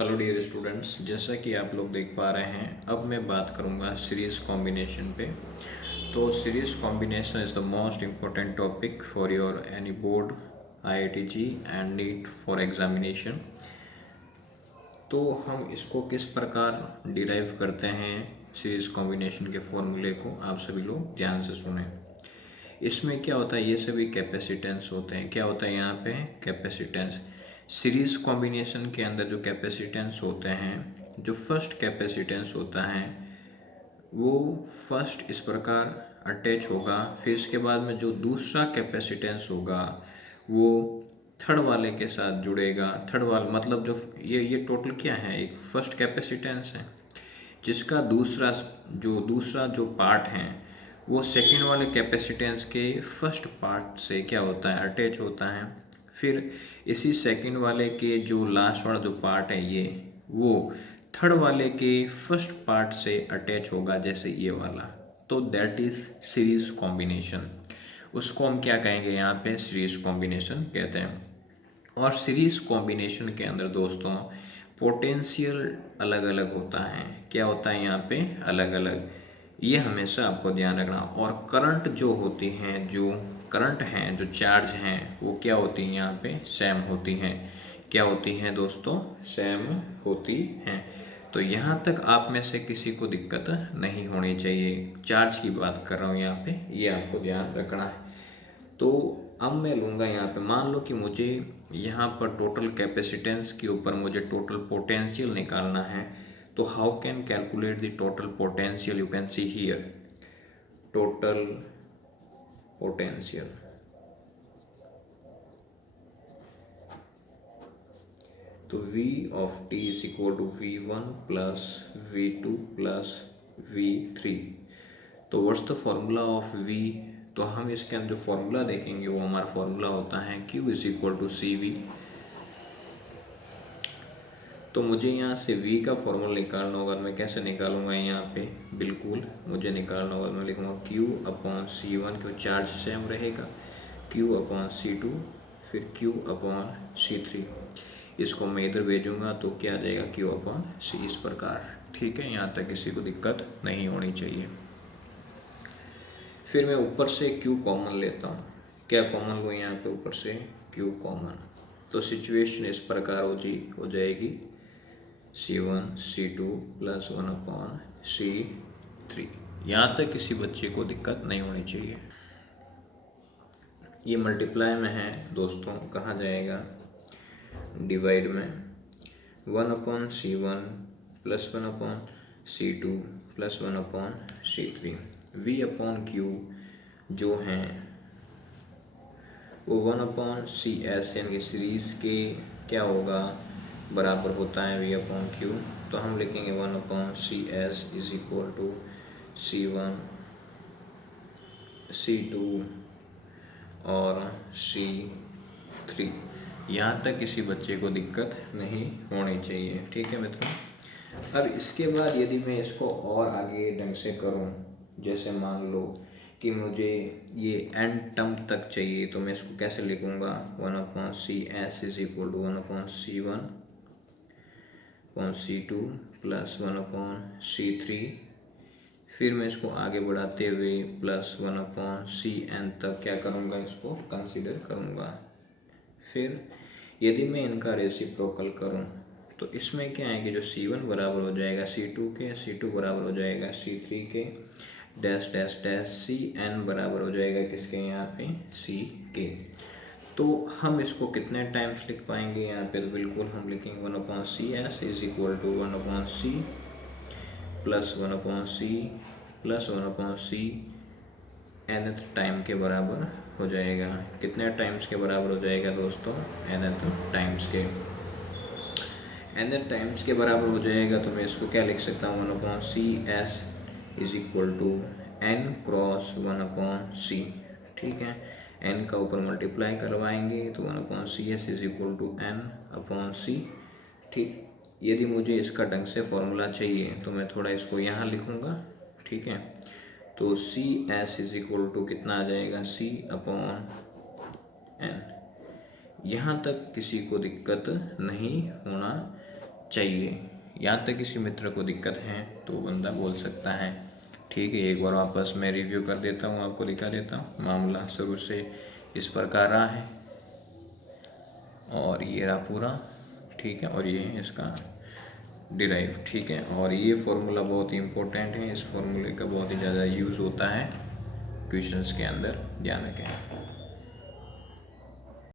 Hello dear students, जैसा कि आप लोग देख पा रहे हैं, अब मैं बात करूंगा सीरीज़ कॉम्बिनेशन पे। तो series combination is the most important topic for your any board, IIT and NEET for examination. तो हम इसको किस प्रकार डिराइव करते हैं, सीरीज़ कॉम्बिनेशन के फॉर्मूले को आप सभी लोग ध्यान से सुने। इसमें क्या होता है, ये सभी कैपेसिटेंस होते हैं। क्या होता है यहाँ पे? कैपेसिटेंस। सीरीज कॉम्बिनेशन के अंदर जो कैपेसिटेंस होते हैं, जो फर्स्ट कैपेसिटेंस होता है वो फर्स्ट इस प्रकार अटैच होगा, फिर इसके बाद में जो दूसरा कैपेसिटेंस होगा वो थर्ड वाले के साथ जुड़ेगा। थर्ड वाला मतलब जो ये टोटल क्या है, एक फर्स्ट कैपेसिटेंस है जिसका दूसरा जो पार्ट है वो सेकेंड वाले कैपेसिटेंस के फर्स्ट पार्ट से क्या होता है, अटैच होता है। फिर इसी सेकेंड वाले के जो लास्ट वाला जो पार्ट है वो थर्ड वाले के फर्स्ट पार्ट से अटैच होगा, जैसे ये वाला। तो दैट इज सीरीज कॉम्बिनेशन। उसको हम क्या कहेंगे यहाँ पे? सीरीज कॉम्बिनेशन कहते हैं। और सीरीज कॉम्बिनेशन के अंदर दोस्तों पोटेंशियल अलग अलग होता है। क्या होता है यहाँ पे? अलग अलग। ये हमेशा आपको ध्यान रखना। और करंट जो होती हैं, जो करंट हैं, जो चार्ज हैं, वो क्या होती हैं यहाँ पे? सेम होती हैं। क्या होती हैं दोस्तों? सेम होती हैं। तो यहाँ तक आप में से किसी को दिक्कत नहीं होनी चाहिए। चार्ज की बात कर रहा हूँ यहाँ पे, ये आपको ध्यान रखना है। तो अब मैं लूँगा यहाँ पे, मान लो कि मुझे यहाँ पर टोटल कैपेसिटेंस के ऊपर मुझे टोटल पोटेंशियल निकालना है। तो how can calculate the total potential? You can see here total potential. तो V of t is equal to V1 plus V2 plus V3। तो what's the formula of V? तो हम इसके अंदर जो फॉर्मूला देखेंगे वो हमारा फॉर्मूला होता है Q is equal to CV। तो मुझे यहाँ से V का फॉर्मूला निकालना होगा। मैं कैसे निकालूंगा यहाँ पे? बिल्कुल मुझे निकालना होगा, मैं लिखूँगा Q अपॉन C1, क्यों चार्ज सेम रहेगा, Q अपॉन C2, फिर Q अपॉन C3। इसको मैं इधर भेजूँगा तो क्या आ जाएगा? Q अपॉन C, इस प्रकार। ठीक है, यहाँ तक किसी को दिक्कत नहीं होनी चाहिए। फिर मैं ऊपर से Q कॉमन लेता हूँ। क्या कॉमन लूँ यहाँ पे? ऊपर से Q कॉमन। तो सिचुएशन इस प्रकार हो जाएगी C1 C2 plus 1 upon C3। यहाँ तक किसी बच्चे को दिक्कत नहीं होनी चाहिए। ये मल्टीप्लाई में है दोस्तों, कहाँ जाएगा? डिवाइड में। 1 upon C1 plus 1 upon C2 plus 1 upon C3। V upon Q जो हैं वो 1 अपॉन CS यानी कि सीरीज के क्या होगा? बराबर होता है V अपॉन Q। तो हम लिखेंगे 1 upon CS is equal to C1 C2 और C3। यहाँ तक किसी बच्चे को दिक्कत नहीं होनी चाहिए। ठीक है मित्रों। अब इसके बाद यदि मैं इसको और आगे ढंग से करूँ, जैसे मान लो कि मुझे ये एन टर्म तक चाहिए, तो मैं इसको कैसे लिखूँगा? 1 upon CS is equal to 1 upon C1 upon C2 plus 1 upon C3। फिर मैं इसको आगे बढ़ाते हुए प्लस 1 अपॉन CN तक क्या करूँगा? इसको कंसीडर करूँगा। फिर यदि मैं इनका रेसिप्रोकल करूँ तो इसमें क्या है कि जो C1 बराबर हो जाएगा C2 के, C2 बराबर हो जाएगा C3 के, डैश डैश डैश CN बराबर हो जाएगा किसके? यहाँ पे C के। तो हम इसको कितने टाइम्स लिख पाएंगे यहाँ पे? तो बिल्कुल हम लिखेंगे 1 upon CS is equal to 1 upon C plus 1 upon C plus 1 upon C nth time के बराबर हो जाएगा। कितने टाइम्स के बराबर हो जाएगा दोस्तों? nth टाइम्स के। nth टाइम्स के बराबर हो जाएगा तो मैं इसको क्या लिख सकता हूँ? 1 upon CS is equal to n cross 1 upon C। ठीक है, n का ऊपर मल्टीप्लाई करवाएंगे तो 1 upon CS is equal to n upon C। ठीक, यदि मुझे इसका ढंग से फॉर्मूला चाहिए तो मैं थोड़ा इसको यहाँ लिखूँगा। ठीक है, तो CS इज इक्वल टू कितना आ जाएगा? C upon n। यहाँ तक किसी को दिक्कत नहीं होना चाहिए। यहाँ तक किसी मित्र को दिक्कत है तो बंदा बोल सकता है। ठीक है, एक बार वापस मैं रिव्यू कर देता हूँ, आपको दिखा देता हूँ। मामला शुरू से इस प्रकार रहा है और ये रहा पूरा, ठीक है, और ये है इसका डिराइव, ठीक है। और ये फॉर्मूला बहुत ही इम्पोर्टेंट है, इस फॉर्मूले का बहुत ही ज़्यादा यूज़ होता है क्वेश्चंस के अंदर, ध्यान रखें।